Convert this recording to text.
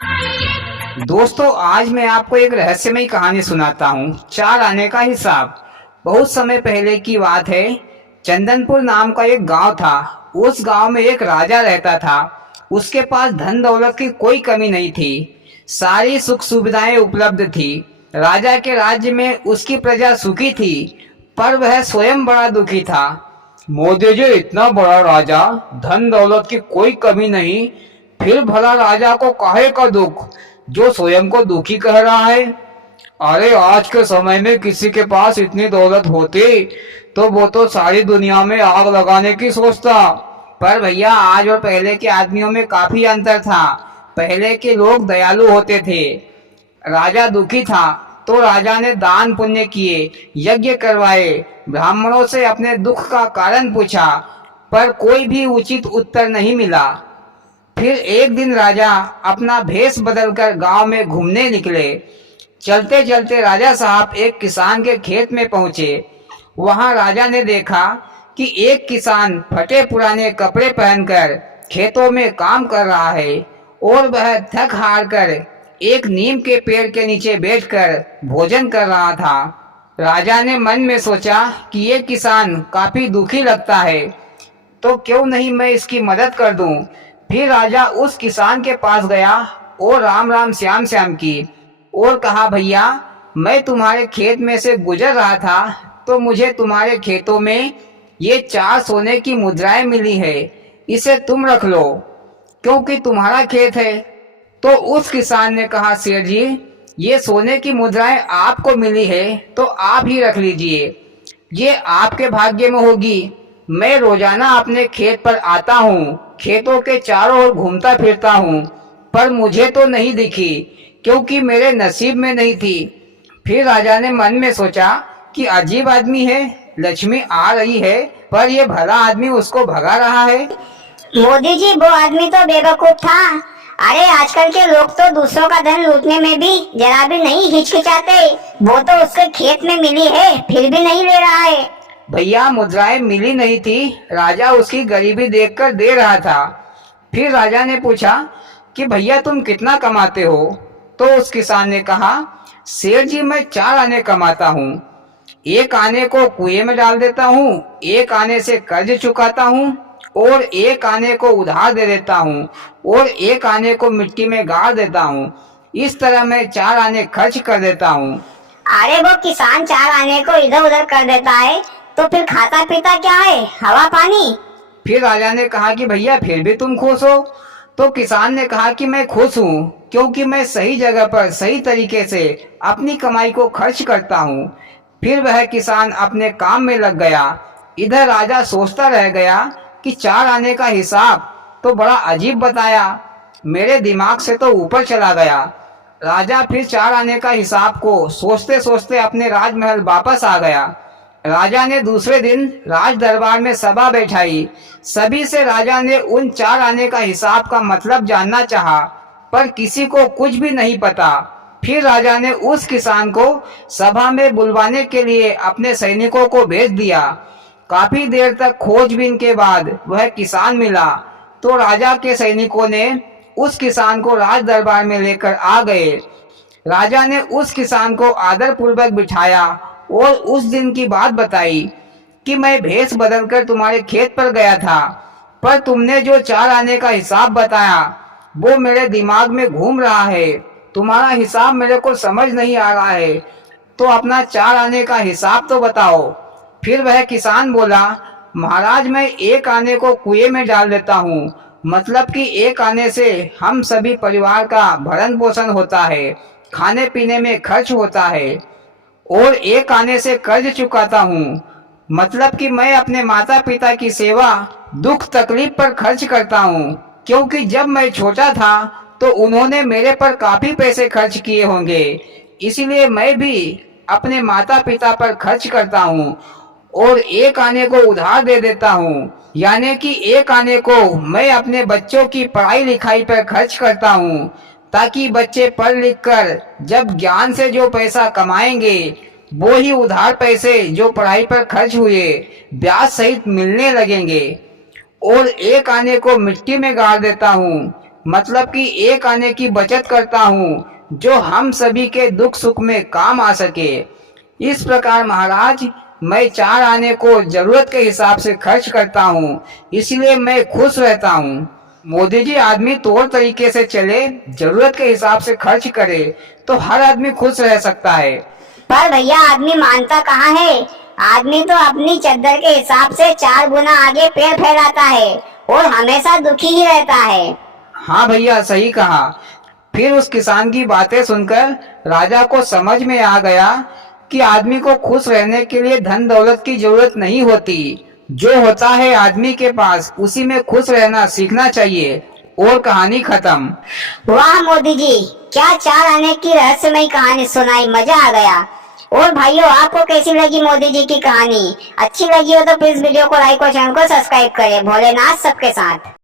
दोस्तों, आज मैं आपको एक रहस्यमयी कहानी सुनाता हूँ। चार आने का हिसाब। बहुत समय पहले की बात है। चंदनपुर नाम का एक गांव था। उस गांव में एक राजा रहता था। उसके पास धन दौलत की कोई कमी नहीं थी। सारी सुख सुविधाएं उपलब्ध थी। राजा के राज्य में उसकी प्रजा सुखी थी, पर वह स्वयं बड़ा दुखी था। मोदी जी, इतना बड़ा राजा, धन दौलत की कोई कमी नहीं, फिर भला राजा को काहे का दुख, जो स्वयं को दुखी कह रहा है। अरे, आज के समय में किसी के पास इतनी दौलत होती तो वो तो सारी दुनिया में आग लगाने की सोचता। पर भैया, आज और पहले के आदमियों में काफी अंतर था। पहले के लोग दयालु होते थे। राजा दुखी था तो राजा ने दान पुण्य किए, यज्ञ करवाए, ब्राह्मणों से अपने दुख का कारण पूछा, पर कोई भी उचित उत्तर नहीं मिला। फिर एक दिन राजा अपना भेष बदलकर गांव में घूमने निकले। चलते चलते राजा साहब एक किसान के खेत में पहुंचे। वहां राजा ने देखा कि एक किसान फटे पुराने कपड़े पहनकर खेतों में काम कर रहा है और वह थक हार कर एक नीम के पेड़ के नीचे बैठकर भोजन कर रहा था। राजा ने मन में सोचा कि ये किसान काफी दुखी लगता है, तो क्यों नहीं मैं इसकी मदद कर दूं। फिर राजा उस किसान के पास गया और राम राम श्याम श्याम की और कहा, भैया, मैं तुम्हारे खेत में से गुजर रहा था तो मुझे तुम्हारे खेतों में ये 4 सोने की मुद्राएं मिली है, इसे तुम रख लो, क्योंकि तुम्हारा खेत है। तो उस किसान ने कहा, शेर जी, ये सोने की मुद्राएं आपको मिली है तो आप ही रख लीजिए, ये आपके भाग्य में होगी। मैं रोजाना अपने खेत पर आता हूँ, खेतों के चारों ओर घूमता फिरता हूँ, पर मुझे तो नहीं दिखी, क्योंकि मेरे नसीब में नहीं थी। फिर राजा ने मन में सोचा कि अजीब आदमी है, लक्ष्मी आ रही है पर यह भला आदमी उसको भगा रहा है। मोदी जी, वो आदमी तो बेवकूफ था। अरे, आजकल के लोग तो दूसरों का धन लूटने में भी जरा भी नहीं हिचकिचाते। वो तो उसके खेत में मिली है फिर भी नहीं ले रहा है। भैया, मुद्राएं मिली नहीं थी, राजा उसकी गरीबी देखकर दे रहा था। फिर राजा ने पूछा कि भैया, तुम कितना कमाते हो। तो उस किसान ने कहा, शेर जी, मैं 4 आने कमाता हूँ। एक आने को कुएं में डाल देता हूँ, एक आने से कर्ज चुकाता हूँ, और एक आने को उधार दे देता हूँ, और एक आने को मिट्टी में गाड़ देता हूँ। इस तरह मैं 4 आने खर्च कर देता हूँ। अरे, वो किसान 4 आने को इधर उधर कर देता है तो फिर खाता पीता क्या है, हवा पानी। फिर राजा ने कहा कि भैया, फिर भी तुम खुश हो। तो किसान ने कहा कि मैं खुश हूँ, क्योंकि मैं सही जगह पर सही तरीके से अपनी कमाई को खर्च करता हूँ। फिर वह किसान अपने काम में लग गया। इधर राजा सोचता रह गया कि 4 आने का हिसाब तो बड़ा अजीब बताया, मेरे दिमाग से तो ऊपर चला गया। राजा फिर 4 आने का हिसाब को सोचते सोचते अपने राजमहल वापस आ गया। राजा ने दूसरे दिन राज दरबार में सभा बैठाई। सभी से राजा ने उन 4 आने का हिसाब का मतलब जानना चाहा, पर किसी को कुछ भी नहीं पता। फिर राजा ने उस किसान को सभा में बुलवाने के लिए अपने सैनिकों को भेज दिया। काफी देर तक खोजबीन के बाद वह किसान मिला, तो राजा के सैनिकों ने उस किसान को राज दरबार में लेकर आ गए। राजा ने उस किसान को आदर पूर्वक बिठाया और उस दिन की बात बताई कि मैं भेष बदलकर तुम्हारे खेत पर गया था, पर तुमने जो 4 आने का हिसाब बताया वो मेरे दिमाग में घूम रहा है। तुम्हारा हिसाब मेरे को समझ नहीं आ रहा है, तो अपना 4 आने का हिसाब तो बताओ। फिर वह किसान बोला, महाराज, मैं एक आने को कुएं में डाल देता हूँ, मतलब कि एक आने से हम सभी परिवार का भरण पोषण होता है, खाने पीने में खर्च होता है, और एक आने से कर्ज चुकाता हूँ, मतलब कि मैं अपने माता पिता की सेवा दुख तकलीफ पर खर्च करता हूँ, क्योंकि जब मैं छोटा था तो उन्होंने मेरे पर काफी पैसे खर्च किए होंगे, इसलिए मैं भी अपने माता पिता पर खर्च करता हूँ। और एक आने को उधार दे देता हूँ, यानी कि एक आने को मैं अपने बच्चों की पढ़ाई लिखाई पर खर्च करता हूँ, ताकि बच्चे पढ़ लिख कर जब ज्ञान से जो पैसा कमाएंगे वो ही उधार पैसे जो पढ़ाई पर खर्च हुए ब्याज सहित मिलने लगेंगे। और एक आने को मिट्टी में गाड़ देता हूँ, मतलब कि एक आने की बचत करता हूँ जो हम सभी के दुख सुख में काम आ सके। इस प्रकार महाराज मैं 4 आने को जरूरत के हिसाब से खर्च करता हूँ, इसलिए मैं खुश रहता हूँ। मोदी जी, आदमी तौर तरीके से चले, जरूरत के हिसाब से खर्च करे तो हर आदमी खुश रह सकता है। पर भैया आदमी मानता कहाँ है। आदमी तो अपनी चद्दर के हिसाब से 4 गुना आगे पैर फैलाता है और हमेशा दुखी ही रहता है। हाँ भैया, सही कहा। फिर उस किसान की बातें सुनकर राजा को समझ में आ गया कि आदमी को खुश रहने के लिए धन दौलत की जरूरत नहीं होती। जो होता है आदमी के पास उसी में खुश रहना सीखना चाहिए। और कहानी खत्म। वाह मोदी जी, क्या 4 आने की रहस्यमय कहानी सुनाई, मजा आ गया। और भाइयों, आपको कैसी लगी मोदी जी की कहानी? अच्छी लगी हो तो प्लीज वीडियो को लाइक और चैनल को सब्सक्राइब करें। भोलेनाथ सबके साथ।